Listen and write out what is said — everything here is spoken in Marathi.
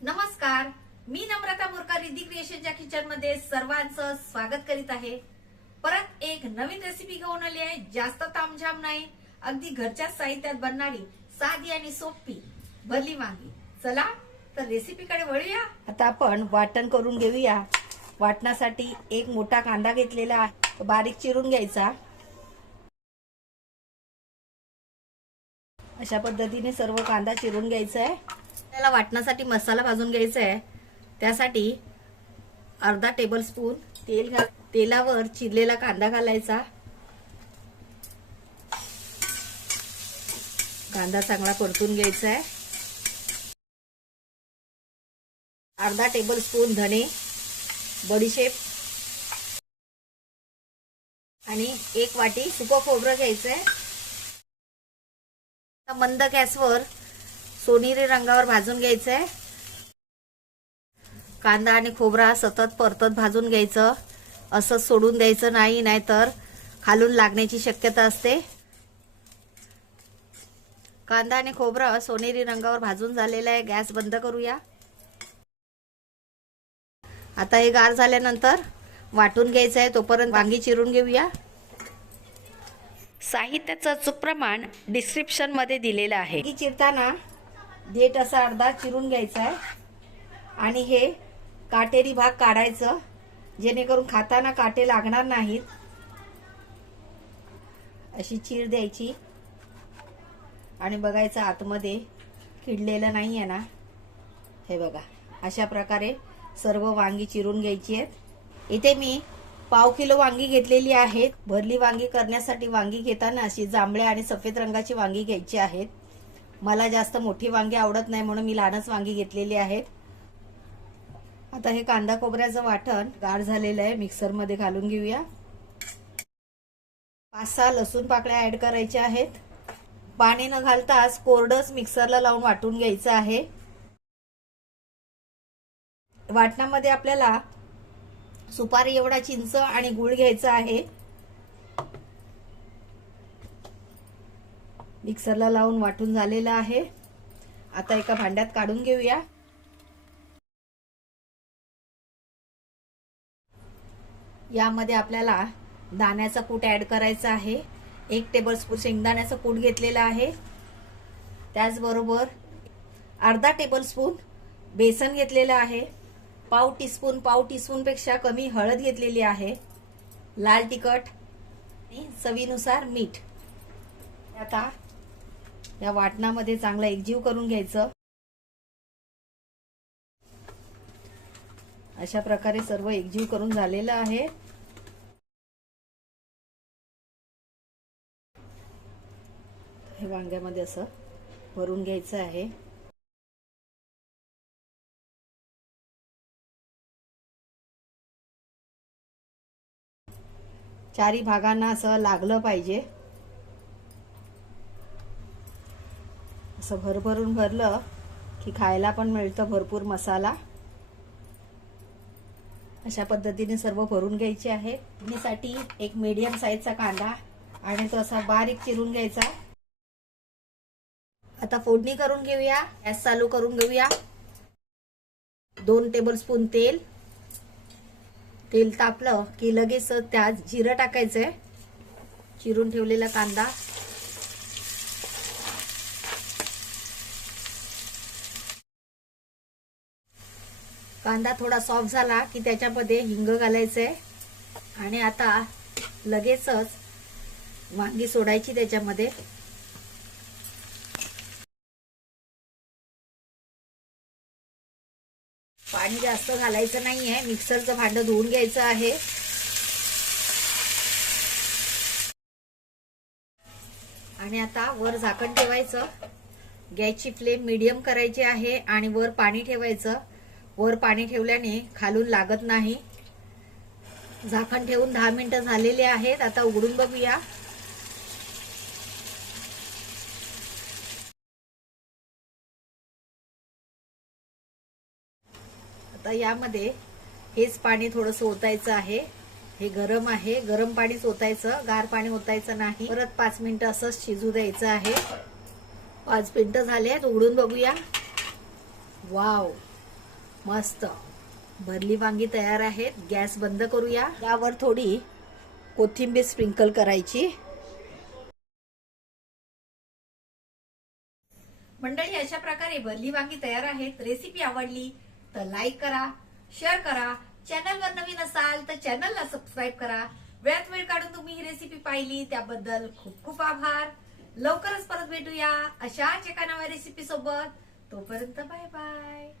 नमस्कार, मी नम्रता मोरकर रिद्धी क्रिएशनच्या किचन मध्ये सर्वांचं स्वागत करीत आहे। परत एक नवीन रेसिपी घेऊन आली आहे। जास्त तामझाम नाही, अगदी घरच्या साहित्यात बनणारी साधी आणि सोपी भरली वांगी। चला तर रेसिपीकडे वळूया। आता आपण वाटण करून घेऊया। वाटणासाठी एक मोठा कांदा घेतलेला आहे, बारीक चिरून घ्यायचा। अशा पद्धतीने सर्व कांदा चिरून घ्यायचा आहे। त्याला वाटण्यासाठी मसाला भाजून घ्यायचा आहे। त्यासाठी अर्धा टेबलस्पून तेल तेलावर चिरलेला कांदा घालायचा। कांदा चांगला परतून घ्यायचा आहे। अर्धा टेबलस्पून धने, बडीशेप आणि एक वाटी सुकं खोबरं घ्यायचं आहे। मंद गॅसवर सोनेरी रंगावर भाजून घ्यायचं आहे। कांदा आणि खोबरा सतत परतत भाजून घ्यायचं, असं सोडून द्यायचं नाही, नाहीतर खालून लागण्याची शक्यता असते। कांदा आणि खोबरा सोनेरी रंगावर भाजून झालेला आहे। गॅस बंद करूया। आता हे गार झाल्यानंतर वाटून घ्यायचं आहे। तोपर्यंत वांगी चिरून घेऊया। साहित्याचं अचूक प्रमाण डिस्क्रिप्शन मध्ये दिलेलं आहे। वांगी चिरताना देठ असा अर्धा चिरून घ्यायचा आहे आणि हे काटेरी भाग काढायचं, जेणेकरून खाताना काटे लागणार नाहीत। अशी चीर द्यायची आणि बघायचं आतमध्ये किडलेलं नाही आहे ना। हे बघा, अशा प्रकारे सर्व वांगी चिरून घ्यायची आहेत। इथे मी पाव किलो वांगी घेतलेली आहेत। भरली वांगी करण्यासाठी वांगी घेताना अशी जांभळ्या आणि सफेद रंगाची वांगी घ्यायची आहेत। मला जास्त मोठी वांगी आवडत नाही, म्हणून मी लहानच वांगी घेतलेली आहेत। आता हे कांदा खोबऱ्याचं वाटण गार झालेलं आहे, मिक्सर मध्ये घालून घेऊया। 5-6 लसूण पाकळ्या ऍड करायच्या आहेत। पाणी न घालताच कोरडच मिक्सरला लावून वाटून घ्यायचं आहे। वाटणामध्ये आपल्याला सुपारी एवढा चिंच आणि गूळ घ्यायचा आहे। मिक्सरला लावून वाटून झालेला आहे। आता एका भांड्यात काढून घेऊया। यामध्ये आपल्याला दाण्याचा कूट ऍड करायचा आहे। 1 टेबलस्पून शेंगदाण्याचा कूट घेतलेला आहे। त्याचबरोबर अर्धा टेबलस्पून बेसन घेतलेला आहे। पाव टीस्पून पेक्षा कमी हळद घेतलेली आहे। लाल तिखट आणि चवीनुसार मीठ। आता या वाटणामध्ये चांगलं एकजीव करून घ्यायचं। अशा प्रकारे सर्व एकजीव करून झालेलं आहे। हे वांग्यामध्ये असं भरून घ्यायचं आहे। चारी भागांना असं लागलं पाहिजे। असं भरभरून भरलं की खायला पण मिळतं भरपूर मसाला। अशा पद्धतीने सर्व भरून घ्यायचे आहे। साठी एक मीडियम साईजचा कांदा आणि तो असा बारीक चिरून घ्यायचा। आता फोडणी करून घेऊया। गॅस चालू करून घेऊया। 2 टेबलस्पून तेल तापलं की लगेच त्यात जिरं टाकायचंय, चिरून ठेवलेला कांदा, कांदा थोडा सॉफ्ट झाला की त्याच्यामध्ये हिंग घालायचंय आणि आता लगेचच वांगी सोडायची त्याच्यामध्ये। पाणी जास्त घालायचं नाहीये। मिक्सरचं भांडं धुवून घ्यायचं आहे। आणि आता वर झाकण ठेवायचं। गॅसची फ्लेम मीडियम करायची आहे आणि वर पाणी ठेवायचं। वर पाणी ठेवल्याने खालून लागत नाही। झाकण ठेवून 10 मिनिटं झालेले आहेत। आता उघडून बघूया। आता यामध्ये हेच पाणी थोडंसं ओतायचं आहे। हे गरम आहे, गरम पाणीच ओतायचं, गार पाणी ओतायचं नाही। परत 5 मिनिटं असंच शिजू द्यायचं आहे। 5 मिनिटं झाले आहेत, उघडून बघूया। वाव, मस्त भरली वांगी तयार आहेत. गॅस बंद करूया. यावर थोडी कोथिंबीर स्प्रिंकल करायची. मंडळी, अशा प्रकारे भरली वांगी तयार आहेत. रेसिपी आवडली तर लाईक करा, शेअर करा. चॅनलवर नवीन असाल तर चॅनलला सबस्क्राईब करा. वेळात वेळ काढून तुम्ही ही रेसिपी पाहिली त्याबद्दल खूप खूप आभार. लवकरच परत भेटूया अशाच एका नव्या रेसिपी सोबत. तोपर्यंत बाय बाय.